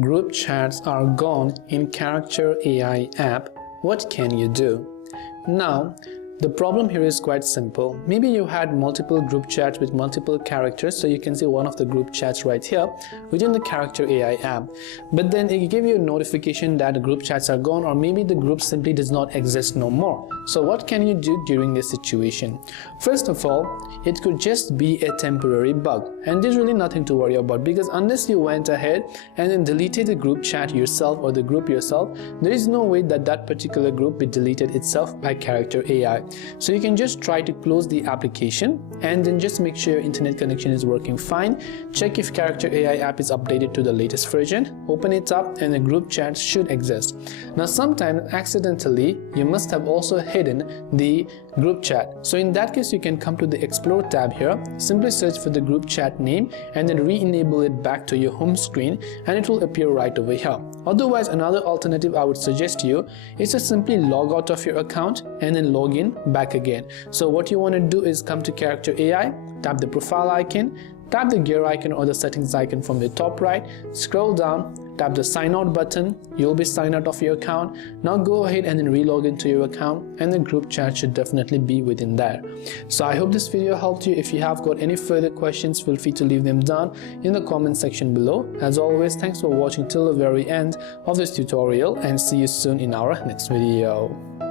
group chats are gone in Character.ai app, what can you do? Now, the problem here is quite simple. Maybe you had multiple group chats with multiple characters, so you can see one of the group chats right here within the Character.ai app. But then it give you a notification that the group chats are gone, or maybe the group simply does not exist no more. So what can you do during this situation? First of all, it could just be a temporary bug, and there's really nothing to worry about, because unless you went ahead and then deleted the group chat yourself or the group yourself, there is no way that that particular group be deleted itself by Character.ai. So you can just try to close the application and then just make sure your internet connection is working fine. Check if Character.ai app is updated to the latest version, open it up, and the group chat should exist. Now sometimes accidentally you must have also hidden the group chat. So in that case, you can come to the Explore tab here, simply search for the group chat name and then re-enable it back to your home screen, and it will appear right over here. Otherwise, another alternative I would suggest you is to simply log out of your account and then log in back again. So what you want to do is come to Character.ai, tap the profile icon, tap the gear icon or the settings icon from the top right, scroll down, tap the sign out button. You'll be signed out of your account. Now go ahead and then re-log into your account, and the group chat should definitely be within there. So I hope this video helped you. If you have got any further questions, feel free to leave them down in the comment section below. As always, thanks for watching till the very end of this tutorial, and see you soon in our next video.